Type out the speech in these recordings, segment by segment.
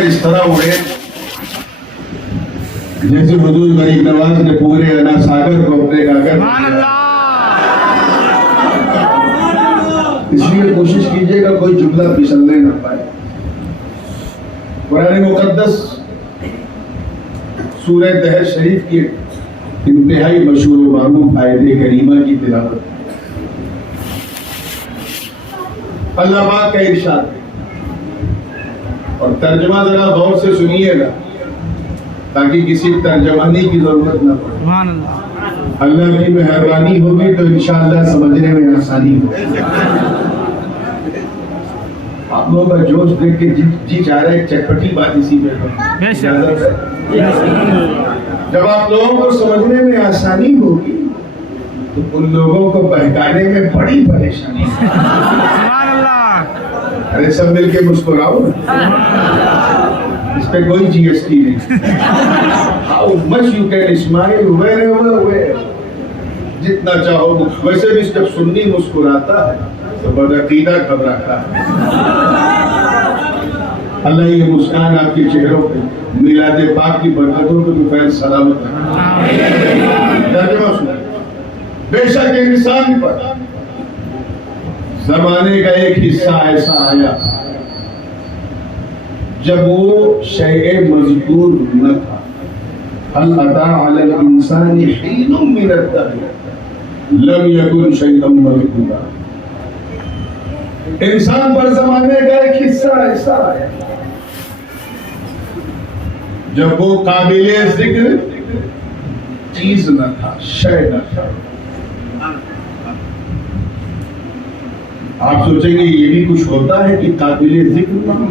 پر اس طرح اڑے جیسے حضور غریب نواز نے پورے انا ساگر کو اپنے گاگر. اس لیے کوشش کیجئے گا کوئی جملہ پھسلنے نہ پائے. قرآن مقدس سورہ دہر شریف کی انتہائی مشہور و معروف آیت کریمہ کی تلاوت. اللہ پاک کا ارشاد ہے اور ترجمہ ذرا غور سے سنیے گا تاکہ کسی ترجمانی کی ضرورت نہ پڑے. اللہ کی مہربانی ہوگی تو انشاءاللہ سمجھنے میں آسانی ہوگی. آپ لوگوں کا جوش دیکھ کے جی چاہ رہا ہے ایک چٹپٹی بات اسی پہ اجازت ہے. جب آپ لوگوں کو سمجھنے میں آسانی ہوگی تو ان لوگوں کو بہکانے میں بڑی پریشانی. ارے سب مل کے مسکراؤ, اس پہ کوئی جی ایس ٹی نہیں. How much you can smile wherever. جتنا چاہو. ویسے بھی جب سنی مسکراتا ہے تو بدعقیدہ گھبراتا ہے. اللہ یہ مسکان آپ کے چہروں پہ میلاد پاک کی برکتوں کو دوپہر سلامت رکھے. ترجمہ سنیں. بے شک انسان پر زمانے کا ایک حصہ ایسا آیا جب وہ شیء مذکور نہ تھا. هل اتى على الانسان حين من الدهر لم يكن شيئا مذكورا. انسان پر زمانے کا ایک حصہ ایسا آیا جب وہ قابل ذکر چیز نہ تھا, شے نہ تھا. آپ سوچیں گے یہ بھی کچھ ہوتا ہے کہ قابل ذکر نہ ہو.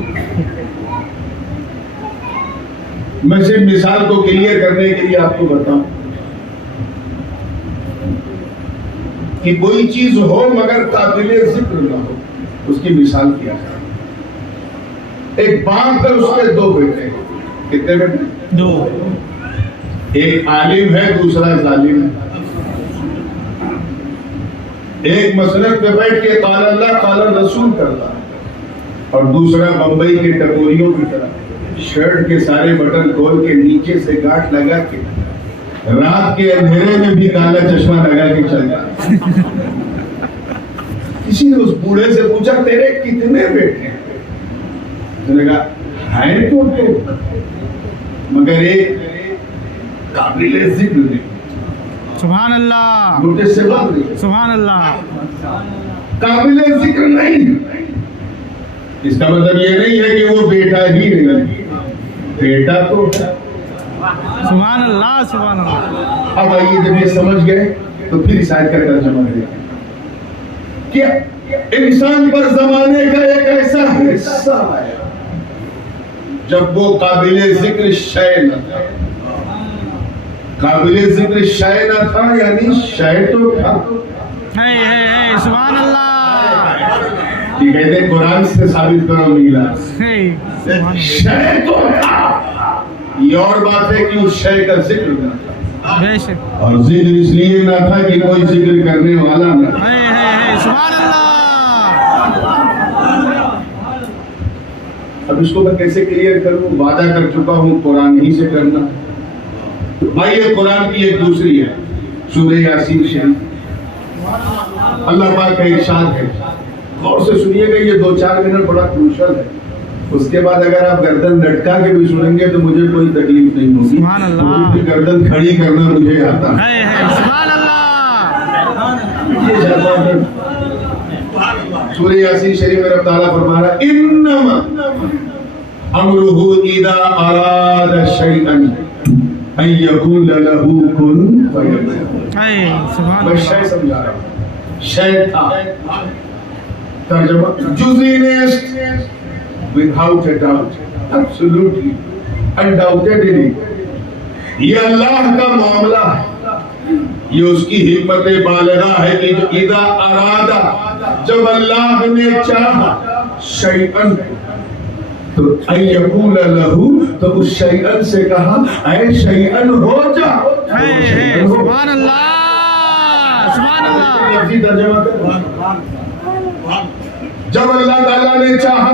میں صرف مثال کو کلیئر کرنے کے لیے آپ کو بتاؤں کہ کوئی چیز ہو مگر قابل ذکر نہ ہو. اس کی مثال کیا ہے. ایک باپ ہے, اس کے دو بیٹے ہیں. کتنے بیٹے؟ دو. ایک عالم ہے, دوسرا ظالم ہے. ایک مسلک پہ بیٹھ کے قال اللہ قال رسول کرتا اور دوسرا بمبئی کے ٹپوریوں کی طرح شرٹ کے سارے بٹن کھول کے نیچے سے گاٹھ لگا کے رات کے اندھیرے میں بھی کالا چشمہ لگا کے چلتا. کسی نے اس بوڑھے سے پوچھا تیرے کتنے بیٹے ہیں؟ اس نے کہا ہیں تو مگر ایک قابل ذکر نہیں. سبحان اللہ. سبحان اللہ. قابل ذکر نہیں. اس کا مطلب یہ نہیں ہے کہ وہ بیٹا ہی نہیں, بیٹا تو ہے. سبحان اللہ. سبحان اللہ. اب آئیے جب یہ سمجھ گئے تو پھر اس آیت کا ترجمہ دیکھیں کہ انسان پر زمانے کا ایک ایسا حصہ ہے جب وہ قابل ذکر شے نہ تھا. قابل ذکر شے نہ تھا یعنی شے تو تھا. سبحان اللہ. یہ کہتے ہیں قرآن سے ثابت کرو میلاد. شے تو تھا, یہ اور بات ہے کہ اس شے کا ذکر نہ تھا. اور ذکر اس لیے نہ تھا کہ کوئی ذکر کرنے والا نہ تھا. سبحان اللہ. اب اس کو میں کیسے کلیئر کروں؟ وعدہ کر چکا ہوں قرآن ہی سے کرنا. آئیے قرآن کی ایک دوسری ہے سورہ یاسین شریف. اللہ پاک کا ارشاد ہے, غور سے سنیے گا, یہ 2-4 منٹ بڑا کروشل ہے. اس کے بعد اگر آپ گردن لٹکا کے بھی سنیں گے تو مجھے کوئی تکلیف نہیں ہوگی. سبحان اللہ. گردن کھڑی کرنا مجھے آتا ہے. سبحان اللہ. سورہ یاسین شریف میں رب تعالیٰ فرما رہا ہے انما امرہ اذا اراد شیئا ان یقول له کن فیکون. میں شے سمجھا رہا ہوں. شے تھا. ترجمہ جزینیسٹ without a doubt, absolutely, undoubtedly. یہ اللہ کا معاملہ ہے, یہ اس کی حکمت بالغہ ہے کہ جو اذا ارادہ, جب اللہ نے چاہا شیئن تو ان یقول لہو, تو اس شیئن سے کہا اے شیئن ہو جا. سبحان اللہ. سبحان اللہ. لفظی ترجمہ کر. جب اللہ تعالیٰ نے چاہا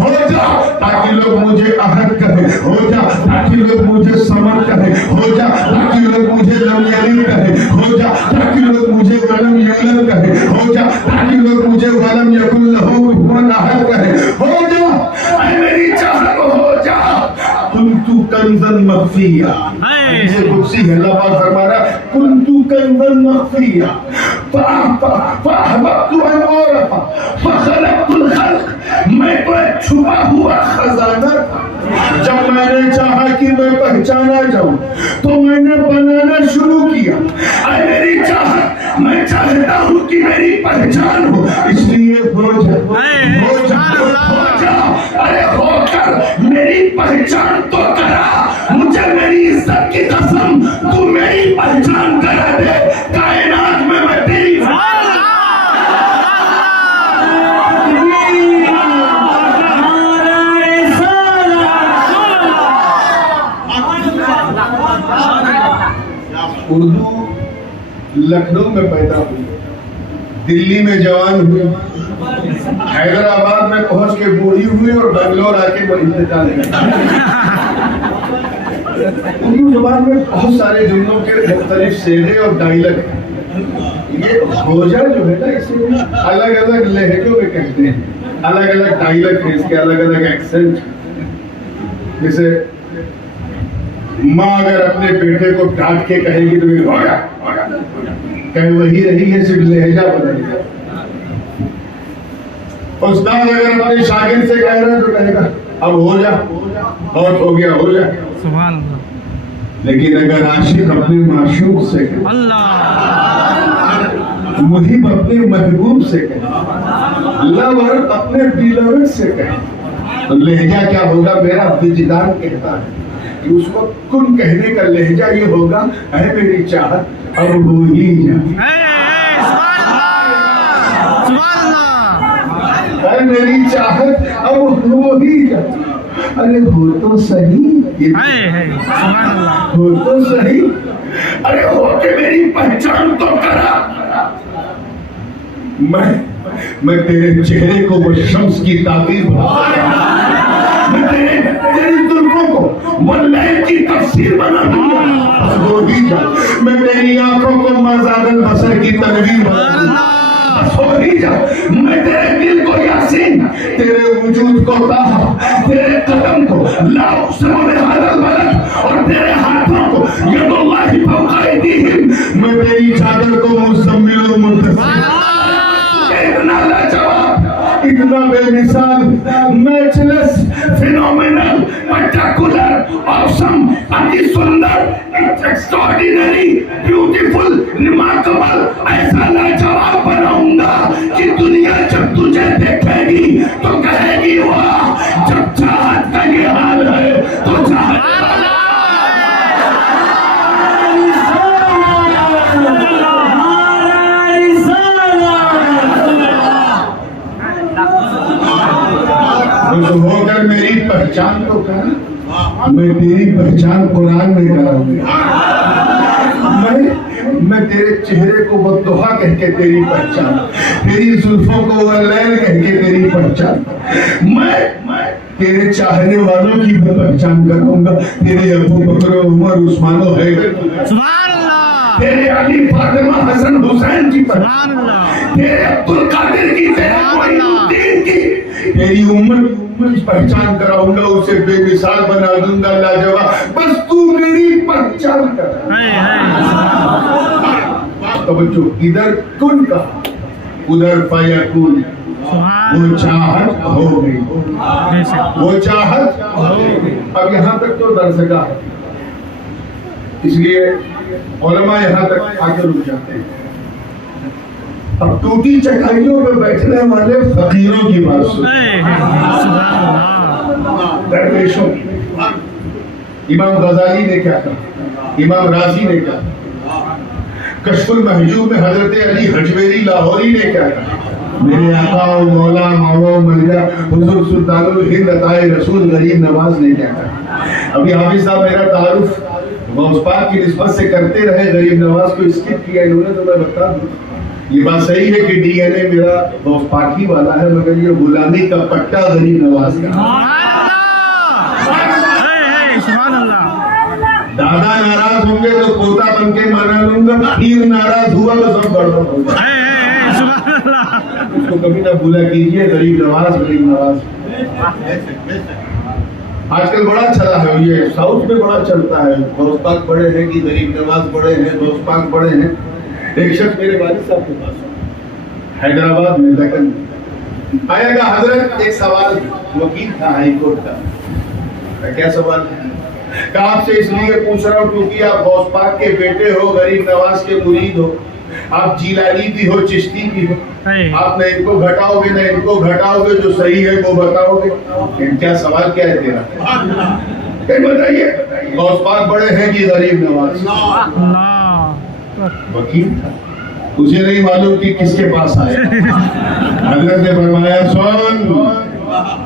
ہو جا تاکہ لوگ مجھے احد کہیں ہو جا تاکہ لوگ مجھے سمر کہیں ہو جا تاکہ لوگ مجھے لم یلد کہیں ہو جا تاکہ لوگ مجھے ولم یولد کہیں ہو جا تاکہ لوگ مجھے ولم یکن لہ کفوا احد کہیں ہو جا اے میری چاہت ہو جا کنت کنزا مخفیا اسے قدسی ہے اللہ پاک فرما رہا ہے کنت کنزا مخفیا فاحببت ان اعرف فخلقت الخلق میں تو ایک چھپا ہوا خزانہ تھا جب میں نے چاہا کہ میں پہچانا جاؤں تو میں نے بنانا شروع کیا اے میری چاہت میں چاہتا ہوں کہ میری پہچان ہو اس لیے ہو جا ارے ہو کر میری پہچان تو کرا مجھے میری عزت کی قسم تو میری پہچان کرا دے کائنات میں میں تیری اردو لکھنؤ میں پیدا ہوئی دلی میں جوان ہوئی حیدرآباد میں پہنچ کے بوڑھی ہوئی اور بنگلور آ کے بڑی انتظار اردو زبان میں بہت سارے جملوں کے مختلف سیرے اور ڈائلگ ہیں یہ ہوجا جو ہے نا اسے الگ الگ لہجوں میں کہتے ہیں الگ الگ ڈائلگ ہیں اس کے الگ الگ ایکسنٹ جیسے ماں اگر اپنے بیٹے کو ڈانٹ کے کہے گی تو یہ ہوگا کہیں وہی رہی ہے صرف لہجہ بدل گیا استاد اگر اپنے شاگرد سے کہہ رہا ہے تو کہے گا اب ہو جا بہت ہو گیا ہو جا سبحان اللہ لیکن اگر عاشق اپنے معشوق سے کہے محب اپنے محبوب سے کہے لور اپنے بیلور سے کہے تو لہجہ کیا ہوگا میرا وجدان کہتا ہے کہ اس کو کن کہنے کا لہجہ یہ ہوگا اے میری چاہت اب ہو ہی جا اے میری چاہت اب ہو ہی جا ارے ہو تو صحیح ہو تو صحیح ارے ہو کے میری پہچان تو کرا میں تیرے چہرے کو وہ شمس کی تعبیر میں تیری زلفوں کو وہ لیل کی تفسیر بنا دوں گا ہو ہی جا میں تیری آنکھوں کو مزاد البصر کی تنویر بنا دوں گا ہو ہی جا میں تیرے دل کو یاسین تیرے وجود کو طہ تیرے قدم کو لا اقسم بہذا البلد اور تیرے ہاتھوں کو ید اللہ فوق ایدیہم میں تیری چادر کو مزمل و منتصر اتنا لاجواب اتنا بے مثال میچلس فینومینل پرٹیکولر آسم اتی سندر ایکسٹراڈینری بیوٹیفل ریمارکبل ایسا لاجواب بناؤں گا کہ دنیا جب تجھے دیکھے گی تو کہے گی واہ جب چاہت کا یہ حال ہے تو چاہت ہو کر میری پہچان کو کرا میں تیری پہچان قرآن میں کراؤں گا میں تیرے چہرے کو وہ دوہا کہہ کے تیری پہچان تیری زلفوں کو وہ لیل کہہ کے تیری پہچان میں تیرے چاہنے والوں کی بھی پہچان کراؤں گا تیرے ابو بکر عمر عثمان و حیدر سبحان اللہ تیرے علی فاطمہ حسن حسین کی پہچان تیرے عبدالقادر کی تیرے معین کی تیری امت پہچان کراؤں گا اسے بے مثال بنا دوں گا لاجواب بس تو میری پہچان کر توجہ ادھر کن کہا ادھر فیکون وہ چاہت ہو گئی وہ چاہت اب یہاں تک تو درس گاہ ہے اس لیے علماء یہاں تک آ کے رک جاتے ہیں اب ٹوٹی چٹائیوں پہ بیٹھنے والے فقیروں کی بات سنیں درویشوں کی امام غزالی نے کیا کہا امام رازی نے کیا کہا کشف المحجوب میں حضرت علی حجویری لاہوری نے کیا کہا میرے آقا و مولا مولا ملجا حضور سلطان الہند عطائے رسول غریب نواز نے کیا کہا ابھی حافظ صاحب میرا تعارف غوث پاک کی نسبت سے کرتے رہے غریب نواز کو اسکپ کیا انہوں نے تو میں بتا دوں یہ بات صحیح ہے کہ ڈی این اے میرا غوث پاکی والا ہے، مگر یہ غلامی کا پٹا غریب نواز کا۔ سبحان اللہ۔ دادا ناراض ہوں گے تو پوتا بن کے مانا لوں گا، پیر ناراض ہوا تو سب گڑبڑ ہوگا۔ سبحان اللہ۔ اس کو کبھی نہ بھولا کیجیے، غریب نواز غریب نواز۔ آج کل بڑا چلا ہے، یہ ساؤتھ میں بڑا چلتا ہے، غوث پاک بڑے ہیں کہ غریب نواز بڑے ہیں، غوث پاک بڑے ہیں۔ ایک شخص میرے والد صاحب کے پاس حیدرآباد میں لکن آیا گا، حضرت ایک سوال، وکیل تھا ہائی کورٹ کا۔ کیا سوال ہے؟ کہ آپ سے اس لیے پوچھ رہا ہوں کیونکہ آپ غوث پاک کے بیٹے ہو، غریب نواز کے مرید ہو، آپ جیلانی بھی ہو، چشتی بھی ہو، آپ نہ ان کو گھٹاؤ گے نہ ان کو گھٹاؤ گے، جو صحیح ہے وہ بتاؤ گے۔ کیا سوال کیا ہے تیرا؟ بتائیے، غوث پاک بڑے ہیں کہ غریب نواز؟ وکیل تھا، اسے نہیں معلوم کہ کس کے پاس آئے۔ حضرت نے فرمایا سن،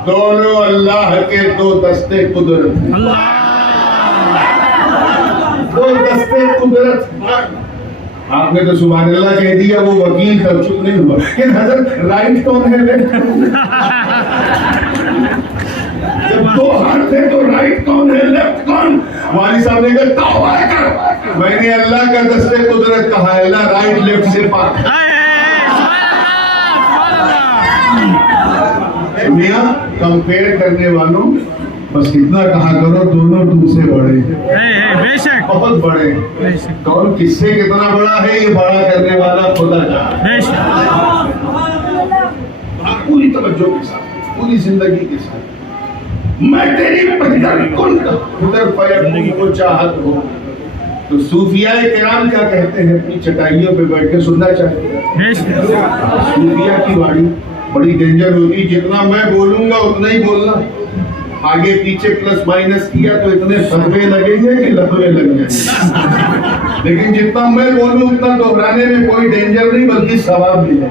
دونوں اللہ کے دو دستے قدرت، دو دستے قدرت۔ آپ نے تو سبحان اللہ کہہ دیا، وہ وکیل تھا، چپ نہیں ہوا کہ حضرت رائٹ کون ہے لیفٹ کون ہے؟ جب دو ہاتھ ہے تو رائٹ کون ہے لیفٹ کون؟ والد صاحب نے کہا توبہ کر، میں نے اللہ کا دستے قدرت کہا ہے، اللہ رائٹ لیفٹ سے پاک۔ میاں کمپیئر کرنے والوں بس اتنا کہا کرو، دونوں تم سے بڑے ہیں، بہت بڑے ہیں۔ کون کس سے کتنا بڑا ہے یہ بڑا کرنے والا خدا جانے۔ پوری توجہ کے ساتھ، پوری زندگی کے ساتھ، میں تیری پدر کن فیکون کو چاہت ہو۔ تو صوفیاء کرام کیا کہتے ہیں؟ اپنی چٹائیوں پہ بیٹھ کے سننا چاہتے ہیں۔ صوفیاء کی واڑی بڑی ڈینجر ہوتی، جتنا میں بولوں گا اتنا ہی بولنا، آگے پیچھے پلس مائنس کیا تو اتنے فتوے لگیں گے کہ لفظے لگ جائیں گے، لیکن جتنا میں بولوں اتنا دہرانے میں کوئی ڈینجر نہیں بلکہ ثواب ملے۔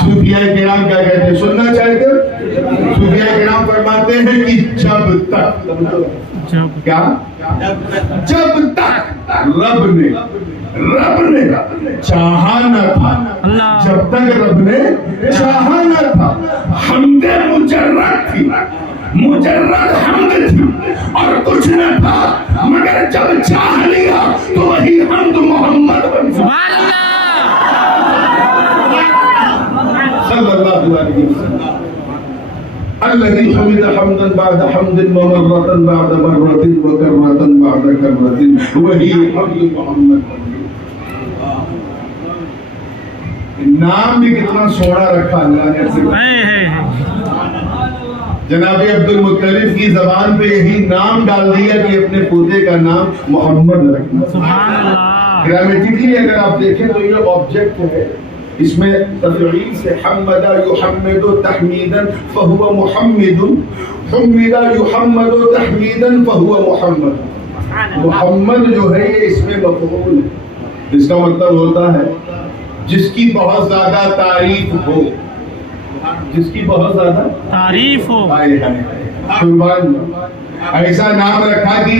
صوفیاء کرام کیا کہتے ہیں؟ سننا چاہتے ہیں؟ صوفیاء کرام فرماتے ہیں کہ جب تک کیا؟ جب تک رب نے چاہا نہ تھا، جب تک رب نے چاہا نہ تھا، حمد مجرد تھی، مجرد حمد تھی اور کچھ نہ تھا، مگر جب چاہ لیا تو وہی حمد محمد بن گیا۔ صلی اللہ علیہ وسلم۔ الذي حمد حمدا بعد حمد ومرة بعد مرة وكرة بعد كرة وهي حمد محمد۔ نام بھی کتنا سونا رکھا اللہ نے اپنے۔ جناب عبد المطلب کی زبان پہ یہی نام ڈال دیا کہ اپنے پوتے کا نام محمد رکھنا۔ گرامیٹیکلی اگر آپ دیکھیں تو یہ آبجیکٹ ہے، اس میں تفعیل سے حمد یحمد تحمیدا فهو محمد، حمد یحمد تحمیدا فهو محمد۔ محمد جو ہے یہ اس میں مفعول ہے، اس کا مطلب ہوتا ہے جس کی بہت زیادہ تعریف ہو، جس کی بہت زیادہ تعریف ہو۔ ایسا نام رکھا کہ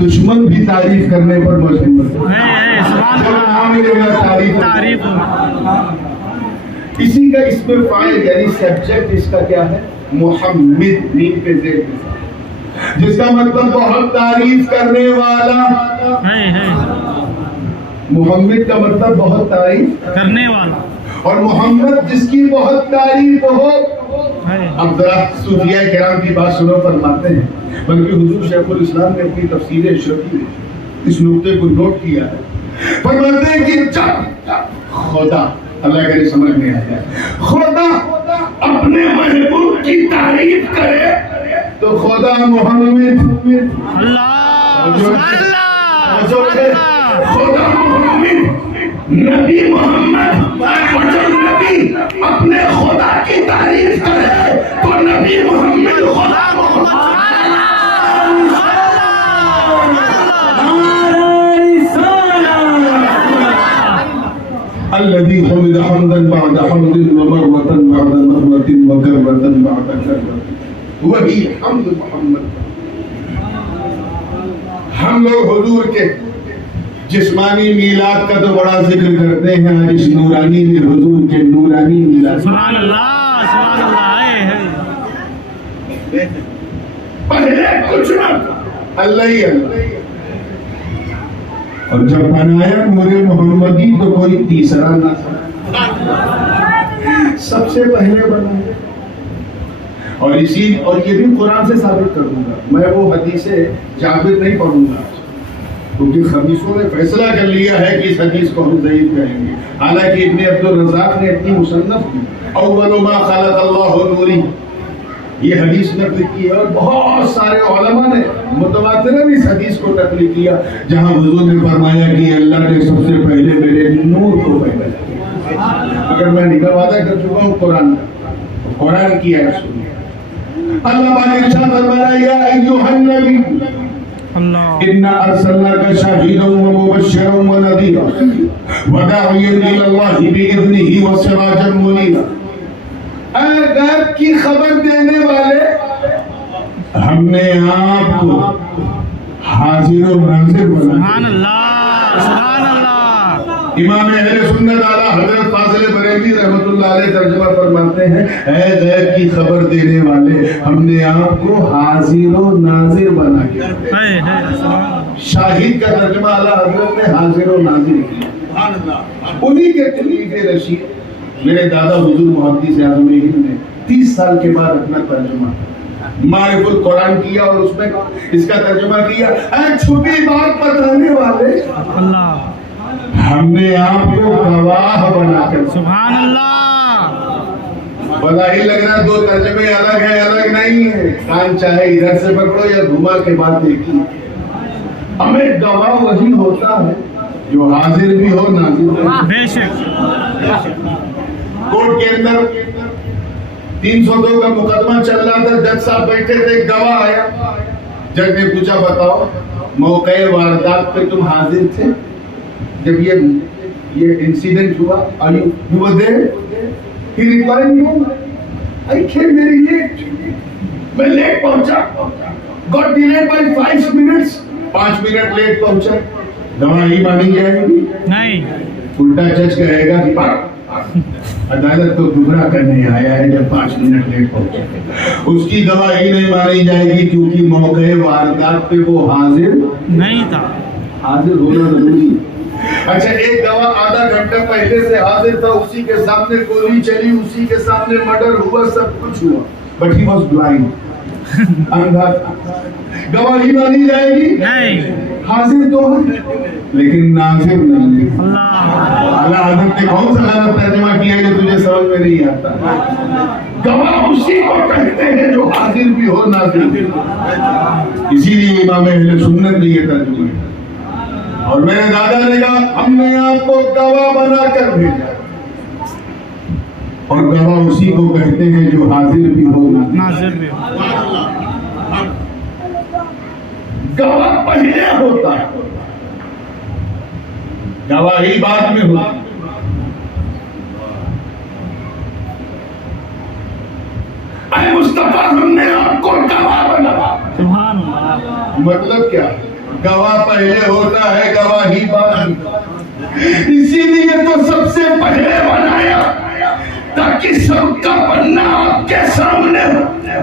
دشمن بھی تعریف کرنے پر مجبور ہے، تعریف۔ اسی کا اس میں فاعل یعنی سبجیکٹ اس کا کیا ہے؟ محمد، میم پہ زید، جس کا مطلب بہت تعریف کرنے والا۔ محمد کا مطلب بہت تعریف کرنے والا، اور محمد جس کی بہت تعریف ہو۔ اب ذرا صوفیاء کرام کی بات سنو، فرماتے ہیں، بلکہ حضور شیخ الاسلام نے اپنی تفسیر اشرفی میں اس نقطے کو نوٹ کیا ہے۔ فرماتے ہیں کہ جب خدا، اللہ کرے سمجھ میں آیا، خدا اپنے محبوب کی تعریف کرے تو خدا محمد، خدا محمد، نبی محمد، اور جب نبی اپنے خدا کی تعریف کرے تو نبی محمد خدا محمد۔ الذي حمد حمدا بعد حمد ومرة بعد مرة وكرة بعد كرة وہی حمد محمد۔ ہم لوگ حضور کے جسمانی میلاد کا تو بڑا ذکر کرتے ہیں، آج اس نورانی میں حضور کے نورانی میلاد. سبحان اللہ، سبحان اللہ. پہلے کچھ نہ اللہ ہی اللہ، اور جب بنایا نور محمدی تو کوئی تیسرا نہ تھا، سب سے پہلے بنایا. اور یہ بھی قرآن سے ثابت کروں گا. میں وہ حدیث جابر نہیں پڑھوں گا کیونکہ خبیثوں نے فیصلہ کر لیا ہے کہ اس حدیث کو ہم ضعیف کہیں گے، حالانکہ ابن عبدالرزاق نے اتنی مصنف کی، اول ما خلق اللہ نوری، یہ حدیث نقل کی ہے. اور بہت سارے علماء نے متواتراً اس حدیث کو نقل کیا جہاں حضور نے فرمایا کہ اللہ نے سب سے پہلے میرے نور کو پیدا کیا. اگر میں نکلواتا کر چکا ہوں قرآن کی آیت سنیے. اللہ پاک ارشاد فرمایا یا ایھا النبی انا ارسلناک شاہدا ومبشرا ونذیرا وداعیا الی اللہ باذنہ وسراجا منیرا. اے غیب کی خبر دینے والے، ہم نے آپ کو حاضر و ناظر بنا. سبحان اللہ، سبحان اللہ. امام اہل سنت اعلیٰ حضرت فاضل بریلوی رحمۃ اللہ علیہ ترجمہ فرماتے ہیں، اے غیب کی خبر دینے والے، ہم نے آپ کو حاضر و ناظر بنا کے. شاہد کا ترجمہ اعلیٰ حضرت نے حاضر و ناظر کیا. انہی کے تلیف رشید میرے دادا حضور محدث اعظم ہند نے 30 سال کے بعد اپنا ترجمہ معرف القرآن کیا اور اس میں اس کا ترجمہ کیا، اے چھپی بات بتانے والے، ہم نے آپ کو گواہ بنا کر. سبحان اللہ. بڑا ہی لگ رہا دو ترجمے الگ ہیں، الگ نہیں ہے. کان چاہے ادھر سے پکڑو یا گھما کے بعد دیکھیے. ہمیں گواہ وہی ہوتا ہے جو حاضر بھی ہو ناظر بھی ہو. بے شک. کورٹ کے اندر 302 کا مقدمہ چل رہا تھا، جج صاحب بیٹھے تھے، گواہ آیا. جج نے پوچھا بتاؤ موقع واردات پہ تم حاضر تھے جب یہ انسیڈنٹ ہوا؟ You were there? He replied, no, I came very late. میں لیٹ پہنچا. Got delayed by 5 minutes. 5 منٹ لیٹ پہنچا. گواہی مانی جائے گی؟ نہیں. الٹا جج کہے گا عدالت کو گمراہ کرنے آیا ہے جب 5 منٹ لیٹ پہنچا. اس کی گواہی نہیں مانی جائے گی کیونکہ موقع واردات پہ وہ حاضر نہیں تھا. حاضر ہونا ضروری. اچھا ایک گواہ آدھا گھنٹہ پہلے سے حاضر تھا، اسی کے سامنے گولی چلی، اسی کے سامنے مرڈر ہوا، سب کچھ ہوا، بٹ ہی واز بلائنڈ، اندھا تھا. گواہی مانی جائے گی؟ نہیں. حاضر تو ہے لیکن ناظر نہیں. اعلیٰ حضرت نے کون سا غلط ترجمہ کیا جو تجھے سمجھ میں نہیں آتا؟ گواہ اسی کو کہتے ہیں جو حاضر بھی ہو ناظر بھی ہو. اسی لیے امام اہل سنت نے یہ ترجمہ کیا. اور میرے دادا نے کہا ہم نے آپ کو گواہ بنا کر بھیجا، اور گواہ اسی کو کہتے ہیں جو حاضر بھی ہو ناظر بھی ہو. گواہ پہلے ہوتا ہے، گواہی بعد میں ہوتی. اے مصطفیٰ ہم نے آپ کو گواہ بنا. سبحان اللہ. مطلب کیا؟ گواہ پہلے ہوتا ہے، گواہی بعد میں. اسی لیے تو سب سے پہلے بنایا تاکہ سب کا بننا آپ کے سامنے ہو.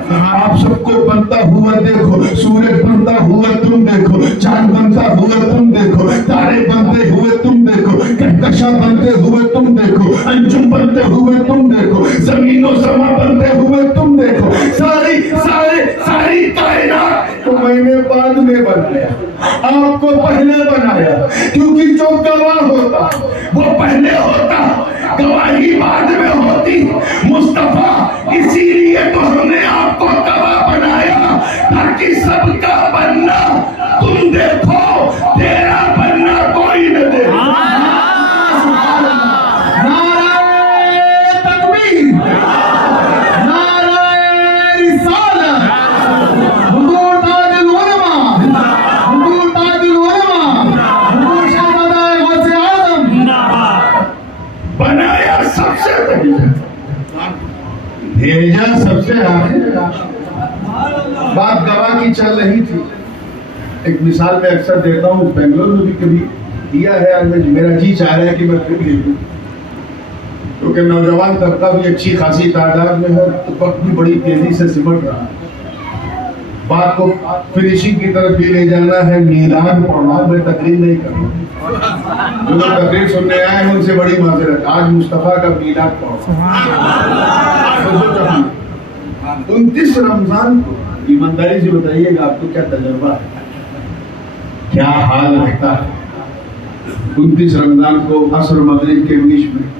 آپ سب کو بنتا ہوا دیکھو، سورج بنتا ہوا تم دیکھو، چاند بنتا ہوا تم دیکھو، تارے بنتے ہوئے تم دیکھو، کہکشاں بنتے ہوئے تم دیکھو، انجم بنتے ہوئے تم دیکھو، زمین و سما بنتے ہوئے تم دیکھو. ساری کائنات کو میں نے بعد میں بنایا، آپ کو پہلے بنایا. کیونکہ جو گواہ ہوتا وہ پہلے ہوتا، گواہی بعد میں ہوتی. مصطفیٰ اسی لیے تو ہم نے آپ کو گواہ بنایا تاکہ سب کا بننا تم دیکھو، تیرا بننا کوئی نہ دیکھے. بھیجا سب سے آخر. بات گواہ کی چل رہی تھی. ایک مثال میں اکثر دیتا ہوں، بنگلور میں بھی کبھی دیا ہے آج میرا جی چاہ رہا ہے کہ میں پھر لے لوں، کیونکہ نوجوان طبقہ بھی اچھی خاصی تعداد میں ہے، تو وقت بھی بڑی تیزی سے سمٹ رہا ہے، بات کو فنیشنگ کی طرف بھی لے جانا ہے، میلاد پڑھنا، میں تقریر نہیں کروں، جو لوگ تقریر سننے آئے ہیں ان سے بڑی معذرت، آج مصطفیٰ کا میلاد پڑھو۔ 29 رمضان کو ایمانداری سے بتائیے گا آپ کو کیا تجربہ ہے، کیا حال رہتا ہے 29 رمضان کو عصر مغرب کے بیچ میں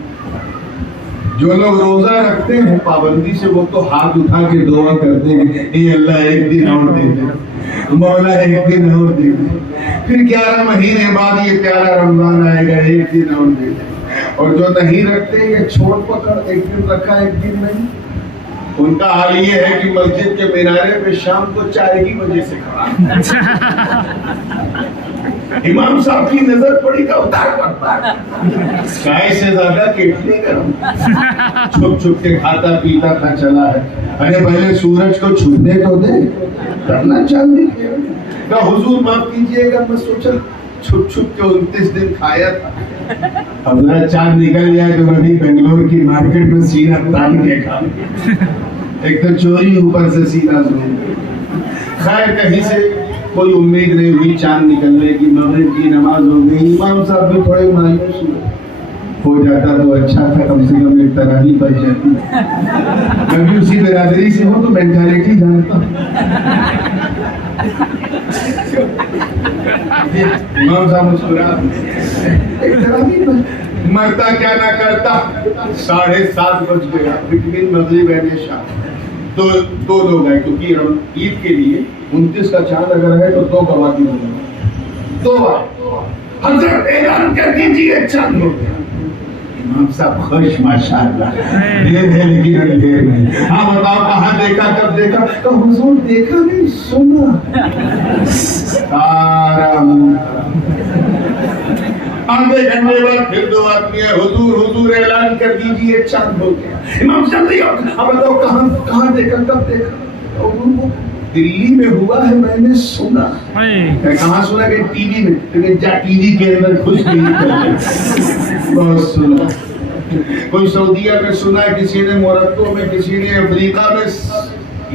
جو لوگ روزہ رکھتے ہیں پابندی سے، وہ تو ہاتھ اٹھا کے دعا کرتے ہیں، اے اللہ ایک دن اور دے دے، مولا ایک دن اور دے دے، پھر 11 مہینے بعد یہ پیارا رمضان آئے گا، ایک دن اور دے دے۔ اور جو نہیں رکھتے یہ چھوڑ پکڑ، ایک دن رکھا ایک دن نہیں، ان کا حال یہ ہے کہ مسجد کے مینارے پہ شام کو چائے کی وجہ سے کھڑا، امام صاحب کی نظر پڑی کا اتار پڑتا ہے، چائے سے زیادہ کیٹلی گرم، چھپ چھپ کے کھاتا پیتا تھا چلا ہے، ارے پہلے سورج کو چھپنے تو دے، کرنا چاہیے کہ حضور معاف کیجئے گا، میں سوچا چھپ چھپ کے 29 دن کھایا تھا، اب ذرا چاند نکل جائے تو کبھی بنگلور کی مارکیٹ میں سینہ تان کے کھا، ایک تو چوری اوپر سے سینہ زون، خیر کہیں سے کوئی امید نہیں ہوئی چاند نکلنے کی، مغرب کی نماز ہو گئی، امام صاحب بھی تھوڑے مایوس ہوئے، ہو جاتا تو اچھا تھا، کم سے کم ایک تراویح بچ جاتی، میں بھی اسی برادری سے ہوں تو مینٹالٹی جانتا ہوں، امام صاحب مسکرا، ایک تراویح مرتا کیا نہ کرتا، 7:30 بج گیا، بٹوین مغرب اینڈ عشاء، دو لوگ آئے، کیونکہ عید کے لیے 29 کا چاند اگر ہے تو 2 گواہ کی ہو گئے، 2 آئے، حضرت اعلان کر دیجیے چاند ہو گیا، امام صاحب خوش ماشاءاللہ، دیر ہے لیکن اندھیر نہیں، ہاں بتاؤ کہاں دیکھا کب دیکھا، تو حضور دیکھا نہیں سنا، سارا آدھے گھنٹے بعد پھر 2 آدمی ہے، حضور اعلان کر دیجیے چاند ہو گیا، امام جلدی آؤ، اب بتاؤ کہاں دیکھا کب دیکھا، دلی میں ہوا ہے میں نے سنا، کہاں سنا کہ ٹی وی میں، لیکن جا ٹی وی کے اندر کچھ نہیں کرتے، بہت سنا، کوئی سعودیہ میں سنا، کسی نے موروکو میں، کسی نے افریقہ میں،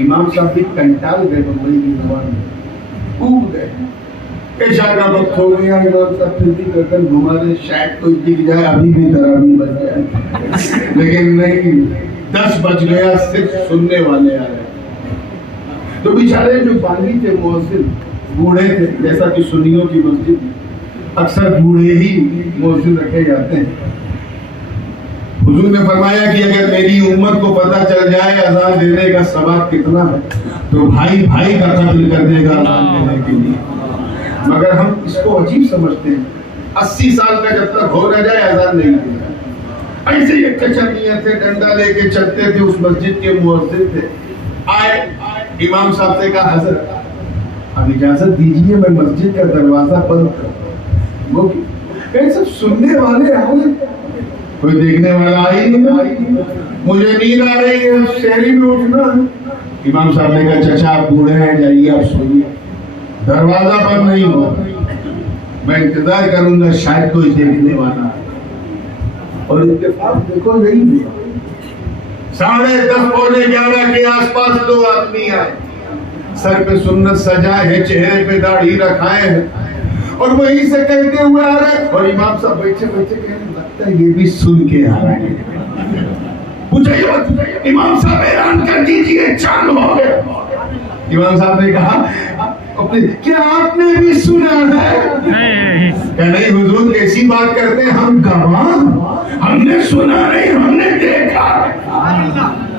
امام صاحب بھی کنٹال گئے بمبئی کی زبان میں، کود گئے، عشاء کا وقت ہو گیا، امام صاحب پھر بھی گردن گھما رہے، شاید کوئی دکھ جائے ابھی بھی تراویح بچ جائے، لیکن نہیں، 10 بج گیا، صرف سننے والے آ رہے، تو بیچارے جو بانی تھے مؤذن بوڑھے تھے، جیسا کہ سنیوں کی مسجد میں اکثر بوڑھے ہی مؤذن رکھے جاتے ہیں، حضور نے فرمایا کہ اگر میری امت کو پتہ چل جائے اذان دینے کا ثواب کتنا ہے تو بھائی بھائی کا قتل کر دے گا اذان دینے کے لیے، مگر ہم اس کو عجیب سمجھتے ہیں، 80 سال کا جب تک ہو نہ جائے اذان نہیں دینا، ایسے ہی کچنیاں تھے، ڈنڈا لے کے چلتے تھے، اس مسجد کے مؤذن تھے، آئے امام صاحب سے کہا حضرت اب اجازت دیجیے میں مسجد کا دروازہ بند کروں، وہ کہ سب سننے والے آئے، کوئی دیکھنے والا آئی نہیں، مجھے نیند آ رہی ہے، شہری میں اٹھنا ہے، امام صاحب نے کہا چچا آپ بوڑھے ہیں جائیے آپ سوئیے، دروازہ بند نہیں ہو، میں انتظار کروں گا شاید کوئی دیکھنے والا ہے، اور اتفاق دیکھو یہی ہوا، 10:30 پونے 11 کے آس پاس 2 آدمی آئے، سر پہ سنت سجائے ہیں، چہرے پہ داڑھی رکھائے ہیں، اور وہیں سے کہتے ہوئے آ رہے ہیں، اور امام صاحب بیٹھے کہنے لگتا ہے یہ بھی سن کے آ رہے ہیں، پوچھے امام صاحب اعلان کر دیجئے چاند ہو گئے، امام صاحب نے کہا کیا آپ نے بھی سنا ہے؟ کہ نہیں حضور کیسی بات کرتے ہیں، ہم گواہ، ہم نے سنا نہیں ہم نے دیکھا،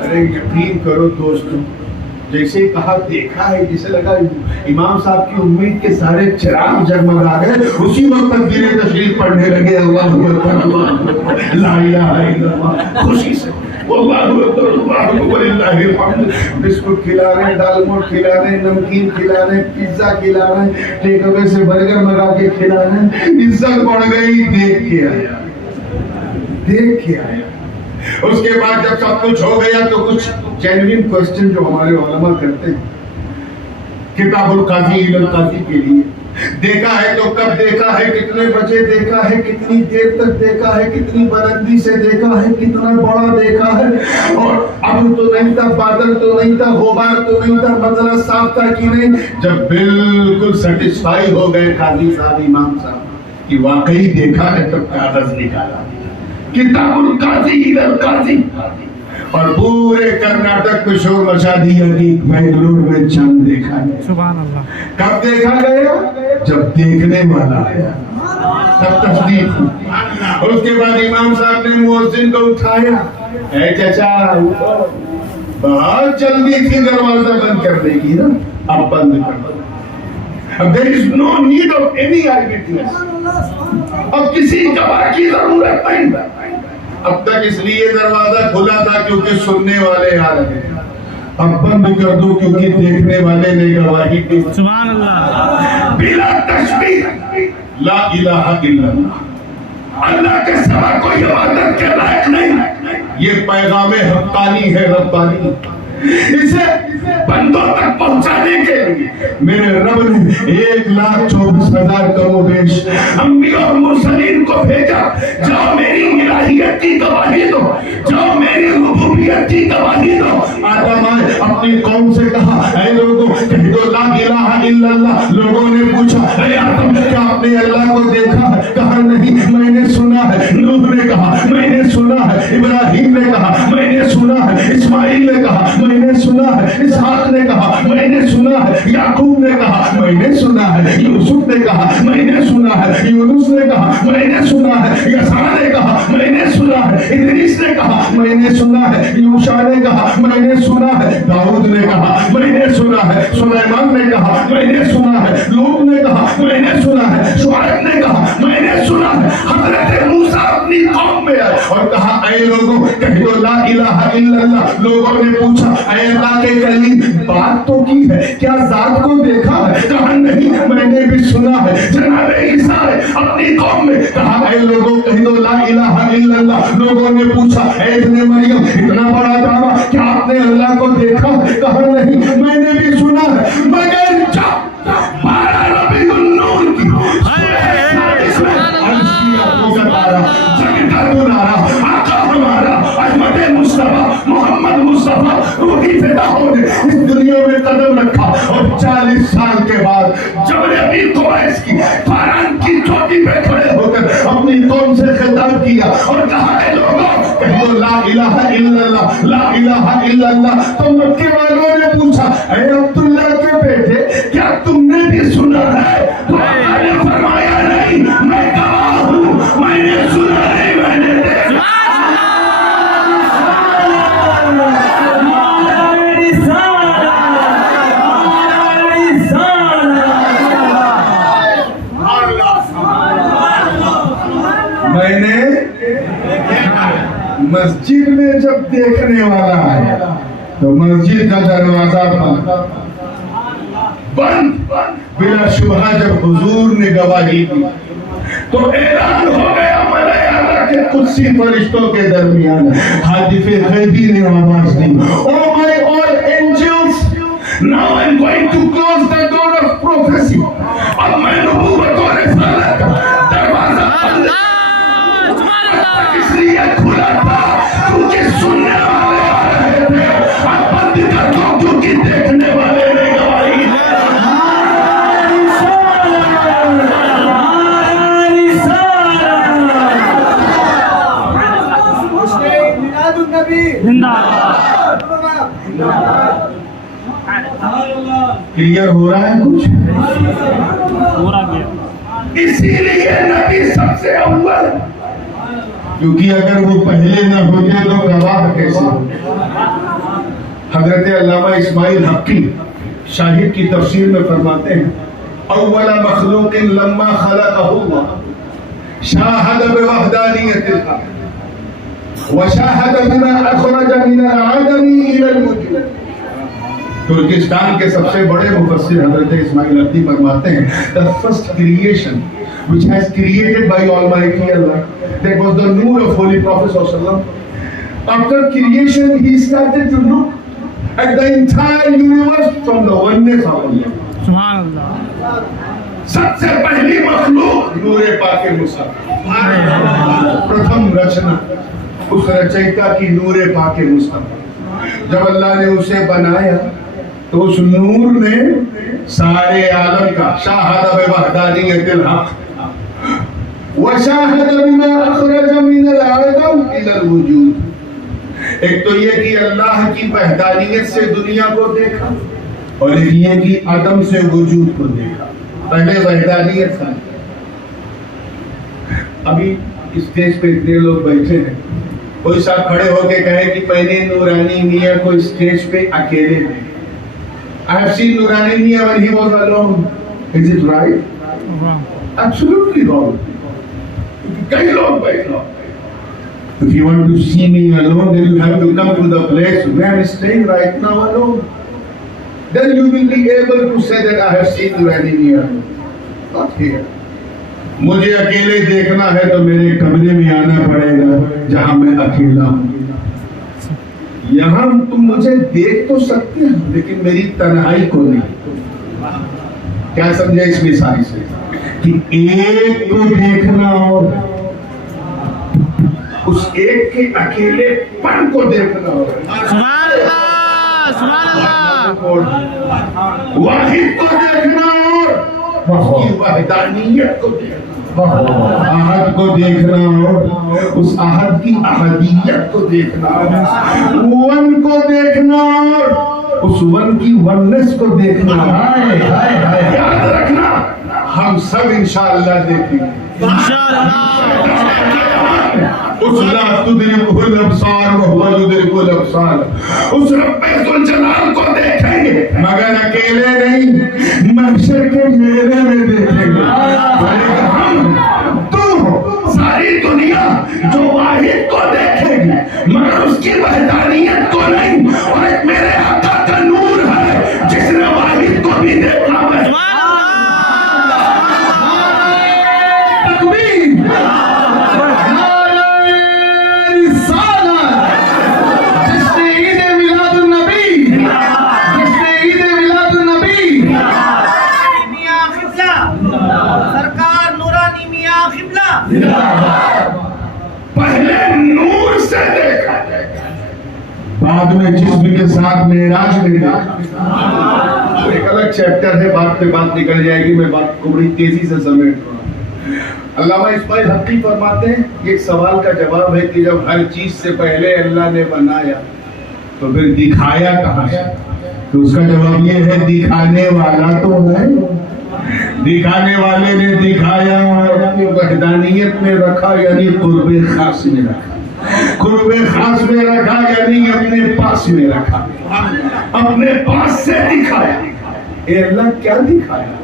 ارے یقین کرو دوستو، جیسے کہا دیکھا ہے، جسے لگا امام صاحب کی امید کے سارے چراغ جگمگا گئے، اسی وقت تکبیر تشریف پڑھنے لگے، اللہ اکبر لا الہ الا اللہ، خوشی سے اللہ اکبر اللہ اکبر للہ الحمد، بسکٹ کھلا رہے ہیں، دال موٹ کھلا رہے ہیں، نمکین کھلا رہے ہیں، پیزا کھلا رہے ہیں، ٹیک اوے سے برگر منگا کے کھلا رہے ہیں، عزت بڑھ گئی، دیکھ کے آیا، دیکھ کے آیا۔ اس کے بعد جب سب کچھ ہو گیا تو کچھ جینوین کوسچن جو ہمارے علماء کرتے ہیں کتاب القاضی الی القاضی کے لیے دیکھا ہے تو کب دیکھا ہے, کتنے بجے دیکھا ہے, کتنی دیر تک دیکھا ہے, کتنی بلندی سے دیکھا ہے, کتنا بڑا دیکھا ہے, اور اب تو نہیں تھا, بادل تو نہیں تھا, غبار تو نہیں تھا, منظر صاف تھا کہ نہیں. جب بالکل سیٹسفائی ہو گئے قاضی صاحب, امام صاحب کہ واقعی دیکھا ہے, تب کاغذ نکالا کتاب القاضی الی القاضی, اور پورے کرناٹک میں شور مچا دیا کہ بنگلور میں چاند دیکھا ہے. سبحان اللہ. کب دیکھا گیا؟ جب دیکھنے والا آیا تب تصدیق ہوئی. اور اس کے بعد امام صاحب نے مؤذن کو اٹھایا, اے چچا بہت جلدی تھی دروازہ بند کرنے کی نا, اب بند کر دو. اب there is no need of any eyewitness, اب کسی گواہ کی ضرورت نہیں. اب تک اس لیے دروازہ کھلا تھا کیونکہ سننے والے آ رہے ہیں, اب بند کر دو کیونکہ دیکھنے والے نے گواہی دی. سبحان اللہ. بلا تشبیہ لا الہ الا اللہ, اللہ کے سوا کوئی عبادت کے لائق نہیں. یہ پیغام حقانی ہے, ربانی. اسے بندوں تک پہنچانے کے لیے میرے رب نے 1,24,000 کم و بیش انبیاء اور مرسلین کو بھیجا. جاؤ میری الہیت کی گواہی دو, جاؤ میری ربوبیت کی گواہی دو. آدم آئے اپنی قوم سے کہا, اے لوگوں کہہ دو لا الہ الا اللہ. لوگوں نے پوچھا, اے آدم کیا آپ نے اللہ کو دیکھا ہے؟ کہا نہیں, میں نے سنا ہے. نوح نے کہا میں نے سنا ہے. ابراہیم نے کہا میں نے سنا ہے. اسماعیل نے کہا میں نے سنا ہے. اسحاق نے کہا میں نے سنا ہے. یعقوب نے کہا میں نے سنا ہے. یوسف نے کہا میں نے سنا ہے. یونس نے کہا میں نے سنا ہے. یسع نے کہا میں نے سنا ہے. ادریس نے کہا میں نے سنا ہے. یوشع نے کہا میں نے سنا ہے. داؤد نے کہا میں نے سنا ہے. سلیمان نے کہا میں نے سنا ہے. لوط نے کہا میں نے سنا ہے. شعیب نے کہا میں نے سنا ہے. حضرت موسیٰ اپنی قوم میں آئے اور کہا اے لوگوں کہہ دو لا الہ الا اللہ. لوگوں نے پوچھا اے اللہ کے کلیم بات تو کی ہے, کیا ذات کو دیکھا ہے؟ کہا نہیں, میں نے بھی سنا ہے. جناب عیسیٰ نے اپنی قوم میں کہا اے لوگوں کہہ دو لا الہ الا اللہ. لوگوں نے پوچھا اے ابن مریم اتنا بڑا دعویٰ, کیا آپ نے اللہ کو دیکھا ہے؟ کہا نہیں, میں نے بھی سنا ہے. مگر جب 12 ربیع النور کی احمد مصطفیٰ محمد مصطفیٰ روحی فدا نے اس دنیا میں قدم رکھا, اور 40 سال کے بعد جب نبی قریش کی فاران کی چوٹی پہ کھڑے ہو کر اپنی قوم سے خطاب کیا اور کہا اے لوگوں کہہ دو لا الہ الا اللہ, لا الہ الا اللہ. تو مکے والوں نے پوچھا اے عبداللہ کے بیٹے کیا تم نے بھی سنا ہے؟ تو آقا نے فرمایا نہیں, میں گواہ ہوں, میں نے سنا نہیں, میں نے دیکھا. میں نے مسجد میں جب دیکھنے والا آیا تو مسجد کا دروازہ بند. بلا شبہ جب حضور نے گواہی دی تو اعلان ہو گیا ملائکہ کے قدسی فرشتوں کے درمیان. حادث غیبی نے آواز دی, او مائی all angels, now I'm going to close the door of prophecy. اب میں نبوت اور رسالت کا دروازہ اس لیے کھلا تھا کیونکہ سننے والے آ رہے تھے, اب بند کر دو کیونکہ دیکھنے والے نے گواہی دی. کلیئر ہو رہا ہے کچھ؟ پورا گیا. اسی لیے نبی سب سے اول, کیونکہ اگر وہ پہلے نہ ہوتے تو گواہ کیسے ہوتے. حضرت علامہ اسماعیل حقی شاہد کی تفسیر میں فرماتے ہیں اول مخلوق لما خلقہ اللہ شاہد بوحدانیت الحق وشاہد بما اخرج من العدم الى الوجود. ترکستان کے سب سے بڑے مفسر حضرت اسماعیل حقی فرماتے ہیں the first creation which has created by Almighty Allah, that was the Noor of Holy Prophet sallallahu alaihi wasallam. After creation he started to look at the entire universe from the oneness of Allah. سبحان اللہ. سب سے پہلی مخلوق نور پاک مصطفیٰ. پرتھم رچنا اس رچیتا کی نور پاک مصطفیٰ. جب اللہ نے اسے بنایا تو اس نور نے سارے عالم کا شاہد بوحدانیت الحق وشاہد بما اخرج من العدم الى الوجود. ایک تو یہ کہ اللہ کی وحدانیت سے دنیا کو دیکھا اور ایک یہ کہ عدم سے وجود کو دیکھا. پہلے وحدانیت تھا. ابھی اسٹیج پہ اتنے لوگ بیٹھے ہیں, کوئی صاحب کھڑے ہو کے کہے کہ میں نے نورانی میاں کو اسٹیج پہ اکیلے دیکھا. I have seen Nurani Mia when he was alone. Is it right? Absolutely wrong. کئی لوگ بیٹھو. If you want to see me alone, then you have to come to the place where I am staying right now alone. Then you will be able to say that I have seen Nurani Mia. Not here. مجھے اکیلے دیکھنا ہے تو میرے کمرے میں آنا پڑے گا جہاں میں اکیلا ہوں. یہاں تم مجھے دیکھ تو سکتے ہیں لیکن میری تنہائی کو نہیں. کیا سمجھے اس مثال سے کہ ایک کو دیکھنا اور اس ایک کے اکیلے پن کو دیکھنا اور سبحان اللہ, سبحان اللہ. واحد کو دیکھنا اور اس کی وحدانیت کو دیکھنا, احد کو دیکھنا اور اس احد کی احدیت کو دیکھنا, ون کو دیکھنا اور اس ون کی وننس کو دیکھنا. یاد رکھنا ہم سب انشاءاللہ دیکھیں گے. اس لا تدرکہ الابصار وہو یدرک الابصار, اس رب ذوالجلال کو دیکھیں گے مگر اکیلے نہیں, محشر کے میلے میں دیکھیں گے. تو ساری دنیا جو واحد کو دیکھے گی مگر اس کی وحدانیت کو نہیں, اور ایک میرے آقا کا نور ہے جس نے واحد کو بھی دیکھا ہے. پہلے نور سے دیکھا, بعد میں جسم کے ساتھ معراج میں دیکھا. ایک الگ چیپٹر ہے, بات پہ بات نکل جائے گی, میں بات کو بڑی تیزی سے سمیٹ رہا ہوں. علامہ اسماعیل حقی فرماتے ہیں یہ ایک سوال کا جواب ہے کہ جب ہر چیز سے پہلے اللہ نے بنایا تو پھر دکھایا کہاں سے؟ تو اس کا جواب یہ ہے دکھانے والا تو ہے, دکھانے والے نے دکھایا اور اپنی وحدانیت میں رکھا یعنی قرب خاص میں رکھا, قرب خاص میں رکھا یعنی اپنے پاس میں رکھا, اپنے پاس سے دکھایا. اے اللہ کیا دکھایا؟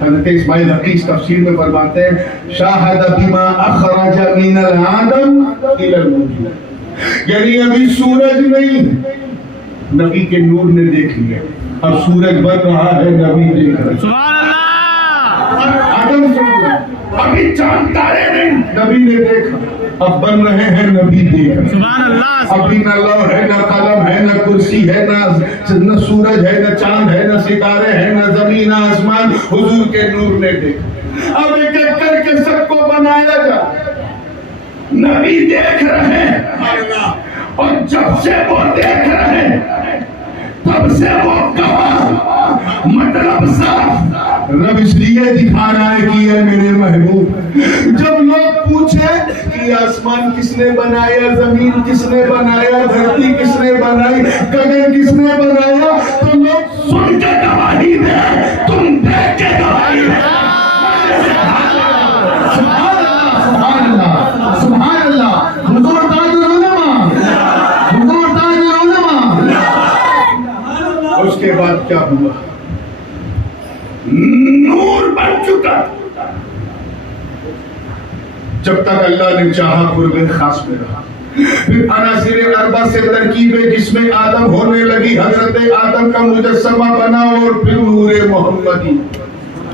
حضرت اسماعیل حقی اس تفسیر میں فرماتے ہیں شاہد بما اخرج من العدم الى الوجود, یعنی ابھی سورج نہیں, نبی کے نور نے دیکھ لیا. اب سورج بن رہا ہے, نبی دیکھ رہا ہے. سبحان اللہ. آدم سے ابھی چاند تارے نہیں, نبی نے دیکھا. اب بن رہے ہیں, نبی دیکھ رہے. سبحان اللہ. ابھی نہ لوح ہے, نہ قلم ہے, نہ کرسی ہے, نہ سورج ہے, نہ چاند ہے, نہ ستارے ہیں, نہ زمین, نہ آسمان, حضور کے نور نے دیکھا. اب ایک ایک کر کے سب کو بنایا جا, نبی دیکھ رہے ہیں, اور جب سے وہ دیکھ رہے ہیں تب سے وہ گواہ. مطلب صاف, رب اس لیے دکھا رہا ہے کہ یہ میرے محبوب. جب لوگ پوچھے کہ آسمان کس نے بنایا, زمین کس نے بنایا, دھرتی کس نے بنائی, گگن کس نے بنایا, تو لوگ سن کے گواہی دیں, تم دیکھ کے گواہی دیں. سبحان اللہ, سبحان اللہ, سبحان اللہ. حضور تاج العلماء, حضور تاج العلماء. اس کے بعد کیا ہوا؟ نور بن چکا. جب تک اللہ نے چاہا قرب خاص میں رہا. پھر عناصر اربع سے ترکیبیں جس میں آدم ہونے لگی, حضرت آدم کا مجسمہ بنا, اور پھر نور محمدی.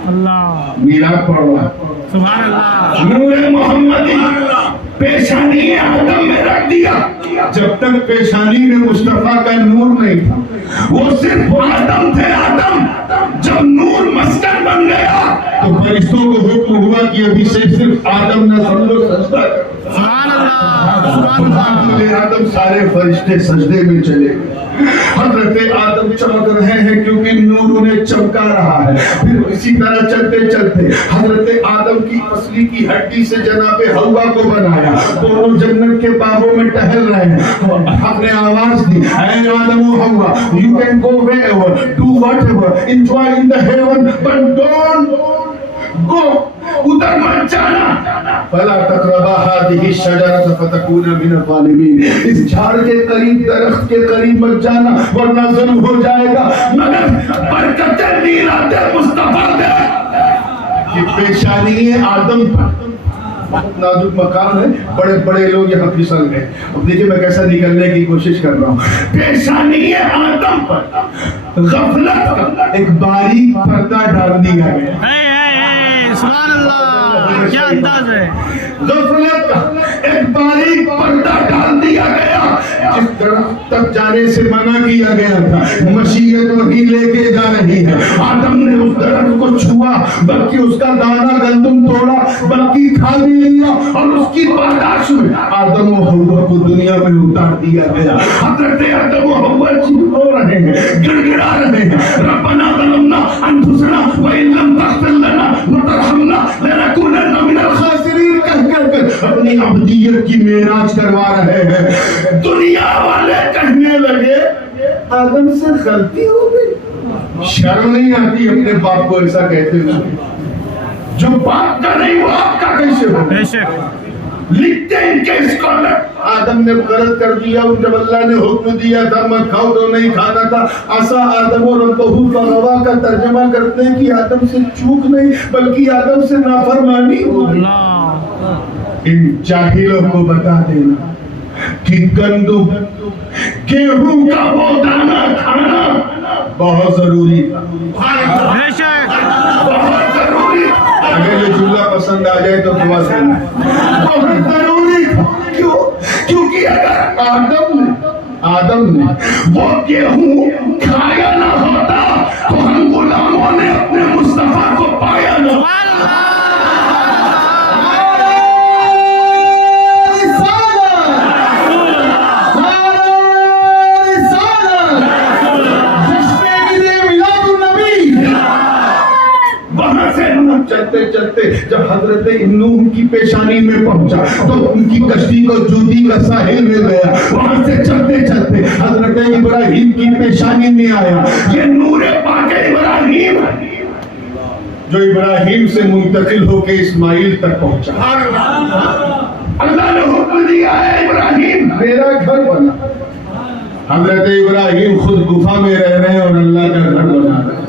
اللہ میلاد پڑھا, سبحان اللہ. نور محمدی پیشانی آدم میں رکھ دیا. جب تک پیشانی میں مصطفیٰ کا نور نہیں تھا, وہ صرف آدم تھے آدم. جب نور مسکن بن گیا تو فرشتوں کو حکم ہوا کہ ابھی سے صرف آدم نہ سمجھو سجدہ کرو. سبحان اللہ سبحان اللہ. آدم سارے فرشتے سجدے میں چلے گئے. حضرت آدم چمک رہے ہیں کیونکہ نور انہیں چمکا رہا ہے. پھر اسی طرح چلتے چلتے حضرت آدم کی پسلی کی ہڈی سے جناب حوا کو بنایا. دونوں جنت کے باغوں میں ٹہل رہے ہیں. حق نے آواز دی, اے آدم و حوا, you can go wherever, do whatever, enjoy in the heaven, but don't go. ادھر مت جانا. فلا تقربا هذه الشجرة فتكونا من الظالمين. اس جھاڑ کے قریب, درخت کے قریب مت جانا ورنہ ظلم ہو جائے گا. مگر برکت میلاد مصطفیٰ دے کہ پیشانی آدم پر بہت نازک مقام ہے. بڑے بڑے لوگ یہاں پھسل گئے. اب دیکھیں میں کیسا نکلنے کی کوشش کر رہا ہوں. پیشانی آدم پر غفلت کا ایک باریک پردہ ڈال دیا گیا. سبحان اللہ, کیا انداز ہے. غفلت کا ایک باریک پردہ ڈال دیا گیا. جس درخت تک جانے سے منع کیا گیا تھا, مشیت وہی لے کے جا رہی ہے. آدم نے اس درخت کو چھوا, بلکہ اس کا دانہ گندم توڑا, بلکہ کھا بھی لیا, اور اس کی پاداش میں آدم و حوا کو دنیا میں اتار دیا گیا. حضرت آدم و حوا چیخ رہے ہیں, گڑ گڑا رہے ہیں, ربنا ظلمنا انفسنا وان لم تغفر لنا وترحمنا لنکونن من الخاسرین کہہ کر اپنی عبدیت کی معراج کروا رہے ہیں. دنیا والے کہنے لگے آدم سے غلطی ہو گئی. شرم نہیں آتی اپنے باپ کو ایسا کہتے ہوئے؟ جو باپ کا نہیں وہ آپ کا کیسے ہو؟ لکھتے ہیں ان کے اسکالر, آدم نے غلط کر دیا. جب اللہ نے حکم دیا تھا مت کھاؤ تو نہیں کھانا تھا. عصا آدم و ربہ فغوا کا ترجمہ کرتے ہیں کہ آدم سے چوک نہیں بلکہ آدم سے نافرمانی ہو گئی. ان جاہلوں کو بتا دینا کہ گندم گیہوں کا وہ دانہ کھانا بہت ضروری تھا, بہت ضروری. اگر یہ جملہ پسند آ جائے تو دعا کرنا, بہت ضروری تھا. کیوں؟ کیونکہ اگر آدم نے وہ گیہوں کھایا نہ ہوتا تو ہم غلاموں نے اپنے مصطفیٰ کو پایا نہ. چلتے چلتے جب حضرت نوح کی پیشانی میں پہنچا تو ان کی کشتی کو جودی کا ساحل میں گیا. وہاں سے چلتے چلتے حضرت ابراہیم کی پیشانی میں آیا. یہ نور پاک ابراہیم جو ابراہیم سے منتقل ہو کے اسماعیل تک پہنچا. اللہ نے حکم دیا ہے ابراہیم میرا گھر بنا. حضرت ابراہیم خود گفا میں رہ رہے ہیں اور اللہ کا گھر بنا رہے ہیں.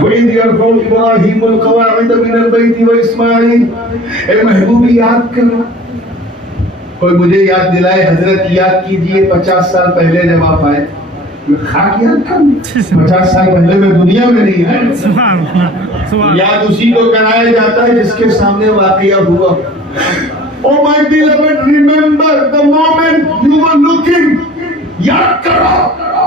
وَإِذْ يَرْفَعُ إِبْرَاهِيمُ الْقَوَاعِدَ مِنَ الْبَيْتِ وَإِسْمَاعِيلُ. اے محبوب یاد کرو. کوئی مجھے یاد دلائے, حضرت یاد کیجئے 50 سال پہلے جب آپ آئے. خاک یاد کر, 50 سال پہلے میں دنیا میں نہیں آیا. یاد اسی کو کرایا جاتا ہے جس کے سامنے واقعہ ہوا. Oh my beloved, remember the moment you were looking. یاد کرو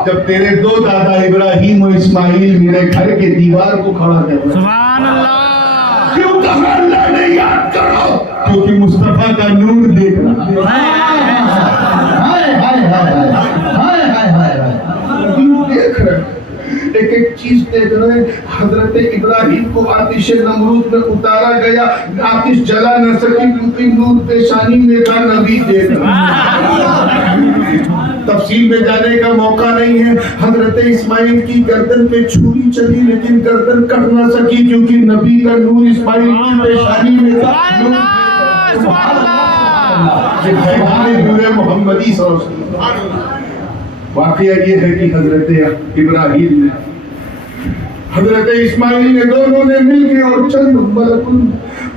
جب تیرے دو دادا ابراہیم و اسماعیل میرے گھر کے دیوار کو کھڑا کر رہے. سبحان اللہ. کیوں کہا اللہ نے یاد کرو؟ کیونکہ مصطفیٰ کا نور دیکھنا. دیکھ رہے ایک ایک چیز دیکھ رہے ہیں. حضرت ابراہیم کو آتش نمرود میں اتارا گیا, آتش جلا نہ سکی کیونکہ نور پیشانی میں تھا. نبی دیکھ تفصیل میں جانے کا موقع نہیں ہے. حضرت اسماعیل کی گردن پہ چھری چلی لیکن گردن کٹ نہ سکی کیونکہ نبی کا نور اسماعیل کی پیشانی میں تھا. محمدی صلی اللہ علیہ وسلم. واقعہ یہ ہے کہ حضرت ابراہیم نے حضرت اسماعیل نے دونوں نے مل کے اور چند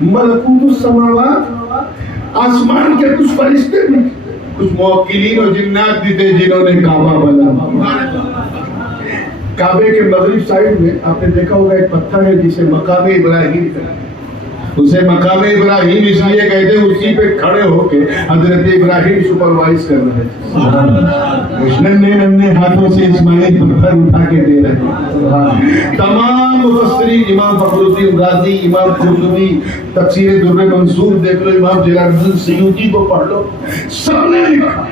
ملکوت السماوات آسمان کے کچھ فرشتے بھی, کچھ موکلین اور جنات بھی تھے جنہوں نے کعبہ بنا. کعبے کے مغرب سائڈ میں آپ نے دیکھا ہوگا ایک پتھر ہے جسے مقام ابراہیم ہے. اسے مقام ابراہیم اس لیے کہتے ہیں اسی پہ کھڑے ہو کے حضرت ابراہیم سپروائز کر رہے تھے، ننھے ننھے ہاتھوں سے اسماعیل پتھر اٹھا کے دے رہے ہیں۔ تمام مفسرین، امام فخر الدین رازی، امام قرطبی، تفسیر در منصور دیکھ لو، امام جلال الدین سیوطی کو پڑھ لو، سب نے لکھا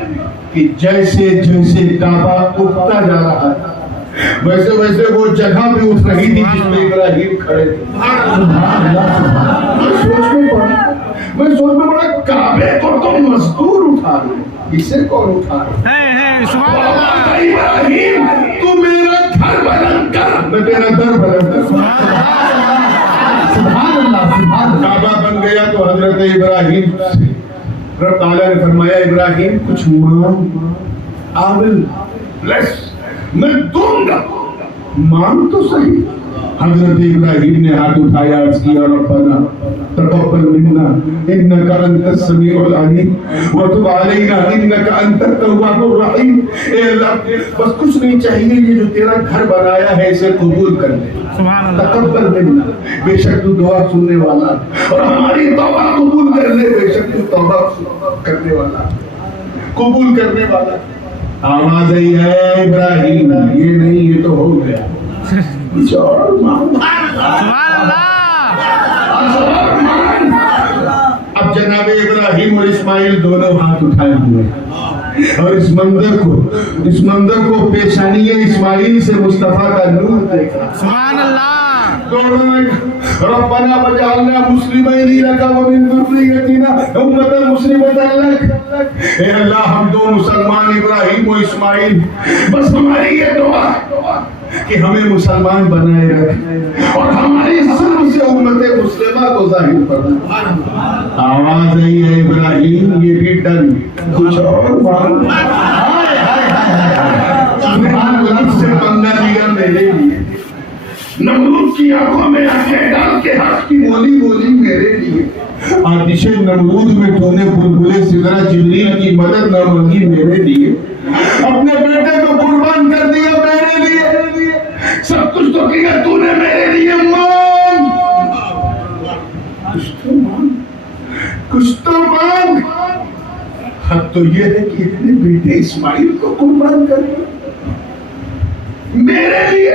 کہ جیسے جیسے کعبہ اٹھتا جا رہا ہے ویسے ویسے وہ جگہ بھی اٹھ رہی تھی جس میں ابراہیم کھڑے تھے۔ میں سوچ میں پڑا کعبے کو تو مزدور اٹھا رہے، اسے کون اٹھا رہے؟ سبحان اللہ، ابراہیم تو میرا گھر بلند کر، میں تیرا در بلند کر۔ سبحان اللہ، سبحان اللہ۔ کعبہ بن گیا تو حضرت ابراہیم رب تعالیٰ نے فرمایا ابراہیم کچھ مانگ، آول لیس، میں دوں گا، مانگ تو صحیح۔ حضرت ابراہیم نے ہاتھ اٹھایا، عرض کیا ربنا تقبل منا انک انت السمیع العلیم وتب علینا انک انت التواب الرحیم۔ اے اللہ بس کچھ نہیں چاہیے، یہ جو تیرا گھر بنایا ہے اسے قبول کر لے، تقبل منا، بے شک تو دعا سننے والا اور ہماری توبہ قبول کر لے، بے شک تو توبہ کرنے والا، قبول کرنے والا۔ آواز آئی ہے ابراہیم، یہ نہیں یہ تو ہو گیا، کچھ اور مانگ۔ اب جناب ابراہیم اور اسماعیل دونوں ہاتھ اٹھائے ہوئے اور اس منظر کو پیشانی اسماعیل سے مصطفیٰ کا نور دیکھا۔ سبحان اللہ، دونوں نے ربنا وجعلنا مسلمین لک ومن ذریتنا امة مسلمة لک۔ اے اللہ ہم دو مسلمان ابراہیم و اسماعیل، بس ہماری یہ دعا کہ ہمیں مسلمان بنائے رکھ اور ہماری سب سے امت مسلمہ کو ظاہر فرما۔ آواز آئی ہے ابراہیم یہ بھی ڈن، کچھ اور مانگ۔ نمرود سے پنگا لیا میرے لیے، نمرود کی آنکھوں میں آنکھیں ڈال کے حق کی بولی بولی میرے لیے، آتش نمرود میں تو نے بلبل سدرا جبریل کی مدد نہ مانگی میرے لیے، اپنے بیٹے کو قربان کر دیا میرے لیے، سب کچھ تو کیا تو نے میرے لیے، مانگ کچھ تو مانگ، کچھ تو مانگ۔ حق تو یہ ہے کہ اپنے بیٹے اسماعیل کو قربان کر دیا میرے لیے۔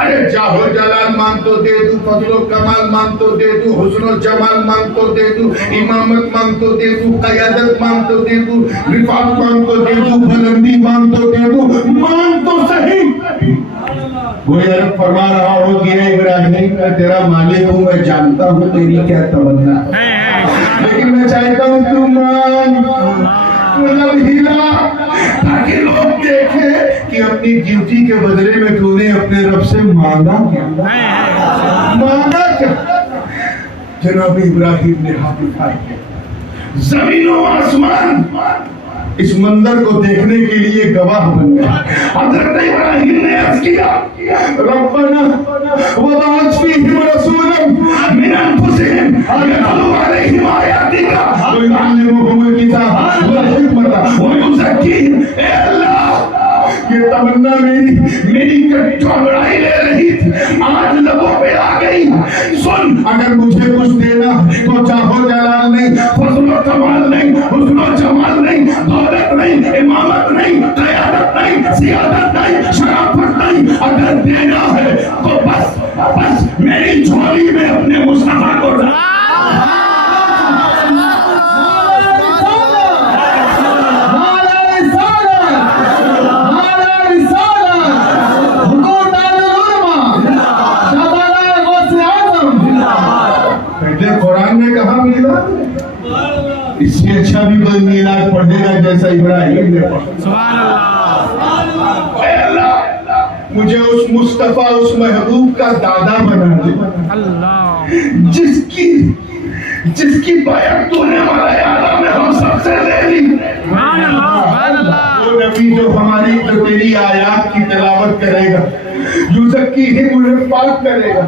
ارے جاہ و جلال مانگ تو دے دوں، فضل و کمال مانگ تو دے دوں، حسن و جمال مانگ تو دے دوں، امامت مانگ تو دے دوں، قیادت مانگ تو دے دوں، رفعت مانگ تو دے دوں، بلندی مانگ تو دے دوں، مانگ تو صحیح۔ گویا رب فرما رہا ہو کہ اے ابراہیم میں تیرا مالک ہوں، میں جانتا ہوں تیری کیا تمنا ہے، لیکن میں چاہتا ہوں تو مانگ، لب ہلا تاکہ لوگ دیکھیں کہ اپنی ڈیوٹی کے بدلے میں تو نے اپنے رب سے مانگا کیا، مانگا کیا۔ جناب ابراہیم نے ہاتھ اٹھائے، زمین و آسمان اس منظر کو دیکھنے کے لیے گواہ بن گئے۔ حضرت ابراہیم نے عرض کیا ربنا وبعث فیہم رسولا من انفسہم یتلو علیہم آیاتک ویعلمہم الکتاب والحکمۃ ویزکیہم۔ اے اللہ یہ تمنا میری گھبرائی لے رہی تھی، آج لبوں پہ آ گئی۔ سن، اگر مجھے کچھ دینا تو چاہو جلال نہیں، فضل و کمال نہیں، حسن و جمال نہیں، دولت نہیں، امامت نہیں، قیادت نہیں، سیادت نہیں، شرافت نہیں، اگر دینا ہے تو بس میری جھولی میں اپنے مصطفیٰ کو ڈال۔ قرآن میں کہاں ملا؟ اس سے اچھا بھی کوئی میلاد پڑھے گا جیسا ابراہیم نے پڑھا۔ سبحان اللہ، اے اللہ مجھے اس مصطفیٰ اس محبوب کا دادا بنا دے، اللہ، جس کی بیعت تو نے ہمارے عالم میں ہم سب سے لے لی۔ سبحان اللہ، وہ نبی جو جو تیری آیات کی تلاوت کرے گا، یزکیہم، انہیں پاک کرے گا،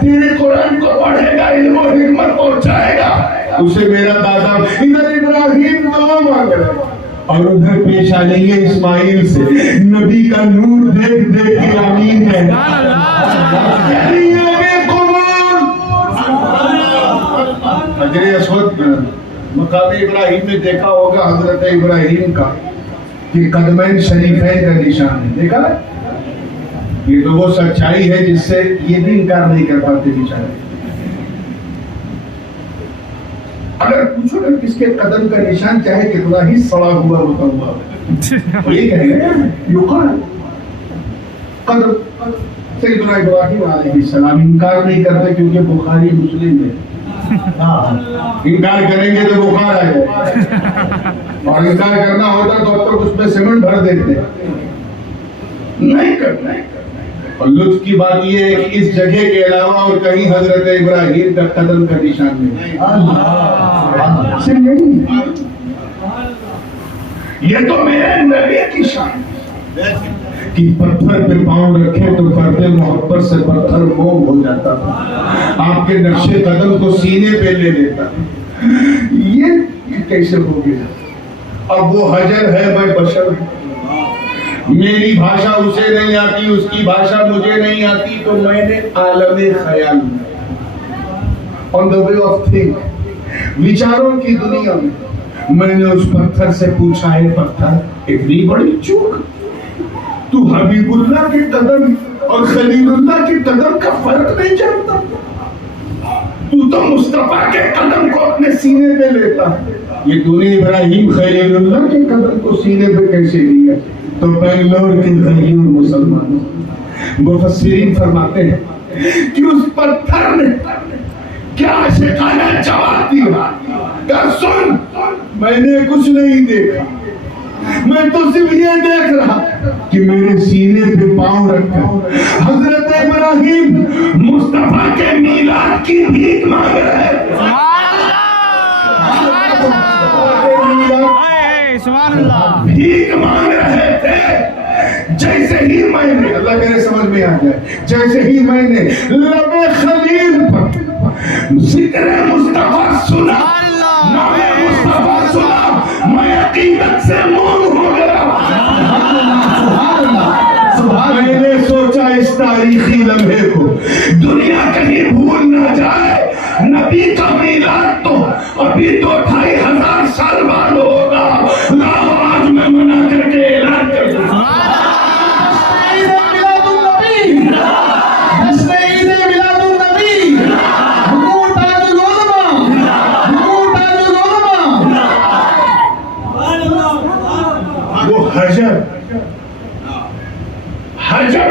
تیرے قرآن کو پڑھے گا، علم و حکمت پہنچائے گا، اسے میرا دادا۔ ادھر ابراہیم دعا مانگ رہا ہے اور ادھر پیش آ رہی ہے اسماعیل سے، نبی کا نور دیکھ دیکھ کے آمین ہے، یعنی یہ بھی قبول۔ حجر اسود مقام ابراہیم میں دیکھا ہوگا حضرت ابراہیم کا کہ قدمین شریفین کا نشان ہے، دیکھا نا؟ یہ تو وہ سچائی ہے جس سے یہ بھی انکار نہیں کر پاتے بیچارے۔ اگر پوچھو نا کس کے قدم کا نشان چاہے کتنا ہی سڑا ہوا ہوتا تو یہ کہیں گے یقال قدم سیدنا ابراہیم علیہ السلام انکار نہیں کرتے کیونکہ بخاری مسلم ہے۔ انکار کریں گے تو بخار آ جائے، اور انکار کرنا ہوتا تو اب تک اس میں سیمنٹ بھر دیتے، نہیں کرنا۔ اور لطف کی بات یہ ہے کہ اس جگہ کے علاوہ اور کہیں حضرت ابراہیم کا قدم کا نشان نہیں۔ یہ تو میرے نبی کی شان کہ پتھر پہ پاؤں رکھے تو فرد محبت سے پتھر موم ہو جاتا تھا، آپ کے نقش قدم کو سینے پہ لے لیتا۔ یہ کیسے ہو گیا؟ اب وہ حجر ہے، میں بشر ہوں، میری بھاشا اسے نہیں آتی، اس کی بھاشا مجھے نہیں آتی، تو میں نے عالم خیال on the way of think وچاروں کی دنیا میں نے اس پتھر سے پوچھا ہے پتھر اتنی بڑی چوک، تو حبیب اللہ کے قدم اور خلیل اللہ کے قدم کا فرق نہیں جانتا؟ تو مصطفیٰ کے قدم کو اپنے سینے پہ لیتا، یہ تو نے ابراہیم خلیل اللہ کے قدم کو سینے پہ کیسے لیا؟ تو بنگلور کے غیور مسلمانوں مفسرین فرماتے ہیں کہ اس پتھر نے کیا عاشقانہ جواب دیا کہ سن، میں نے کچھ نہیں دیکھا، میں تو صرف یہ دیکھ رہا کہ میرے سینے پہ پاؤں رکھا حضرت ابراہیم مصطفیٰ کے میلاد کی بھیک مانگ رہے ہیں۔ بھیک مانگ رہے تھے، جیسے ہی میں نے، اللہ کرے سمجھ میں آ جائے، جیسے ہی میں نے لب خلیل پر ذکر مصطفیٰ سنا، نام مصطفیٰ سنا، میں عقیدت سے موم ہو گیا۔ میں نے سوچا اس تاریخی لمحے کو دنیا کہیں بھول نہ جائے، نبی کا میلاد تو ابھی تو 2500 سال بعد ہوگا، لاؤ آج میں منع کر کے اعلان کر دوں۔ وہ حجر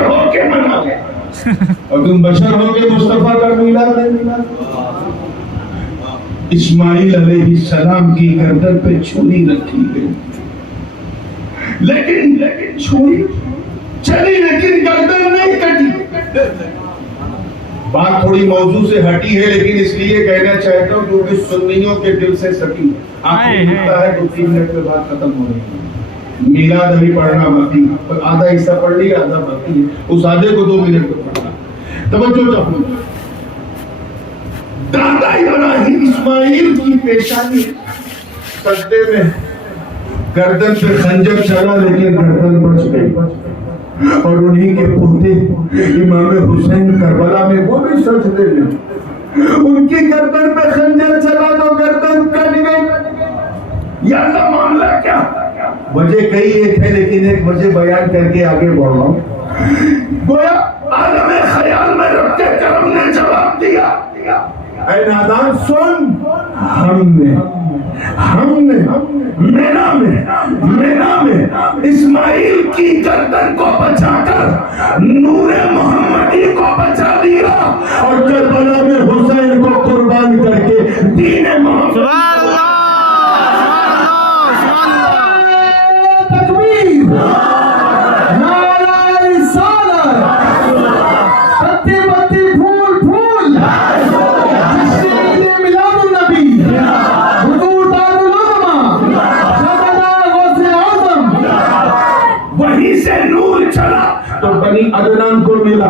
ہو کے منا اور تم بشر ہو کے مصطفیٰ کا میلاد ہے۔ اسماعیل علیہ السلام کی گردن پہ چھری رکھی گئی، لیکن چھری چلی لیکن گردن نہیں کٹی۔ بات تھوڑی موضوع سے ہٹی ہے لیکن اس لیے کہنا چاہتا ہوں کیونکہ سنیوں کے دل سے سٹی آپ کو لگتا ہے تو 3 منٹ میں بات ختم ہو رہی ہے۔ میلاد ابھی پڑھنا باقی، آدھا حصہ پڑھ لیا، آدھا باقی ہے، اس آدھے کو 2 منٹ میں پڑھنا۔ توجہ چاہوں، دادا ابراہیم اسماعیل کی پیشانی سجدے میں گردن پہ خنجر چلا لیکن گردن بچ گئی، اور انہی کے پوتے امام حسین کربلا میں وہ بھی سجدے میں، ان کی گردن پہ خنجر چلا تو گردن کٹ گئی۔ یا اللہ معاملہ کیا؟ وجہ کئی ایک ہے لیکن ایک وجہ بیان کر کے آگے بڑھ رہا ہوں۔ گویا عالم خیال میں رب کے کرم نے جواب دیا، اے نادان سن، ہم نے مینا میں اسماعیل کی گردن کو بچا کر نور محمدی کو بچا دیا، اور کربلا میں حسین کو قربان کر کے دین محمد عدنان کو ملا،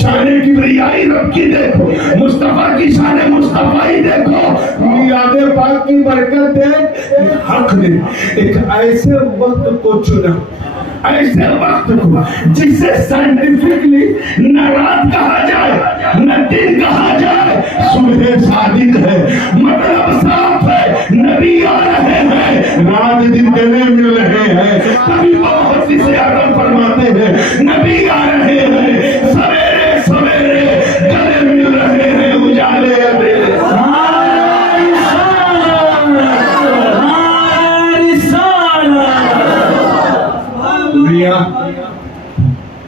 شان کبریائی رب کی دیکھو، مصطفیٰ کی شان مصطفی دیکھو، میلاد پاک کی برکت دیکھ، حق نے ایک ایسے وقت کو چنا، ایسے وقت کو جسے سائنٹیفکلی نہ رات کہا جائے نہ دن کہا جائے، صبح صادق ہے، مطلب صاف ہے، نبی آ رہے ہیں، رات دن گلے مل رہے ہیں، کبھی محدث اعظم فرماتے ہیں نبی آ رہے ہیں، سویرے سویرے گلے مل رہے ہیں، اجالے اندھیرے۔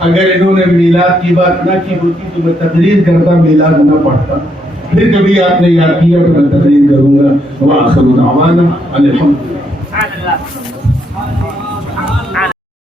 اگر انہوں نے میلاد کی بات نہ کی ہوتی تو میں تقریر کرتا، میلاد نہ پڑھتا، پھر کبھی آپ نے یاد کیا تو میں تقریر کروں گا۔ وآخر دعوانا الحمدللہ۔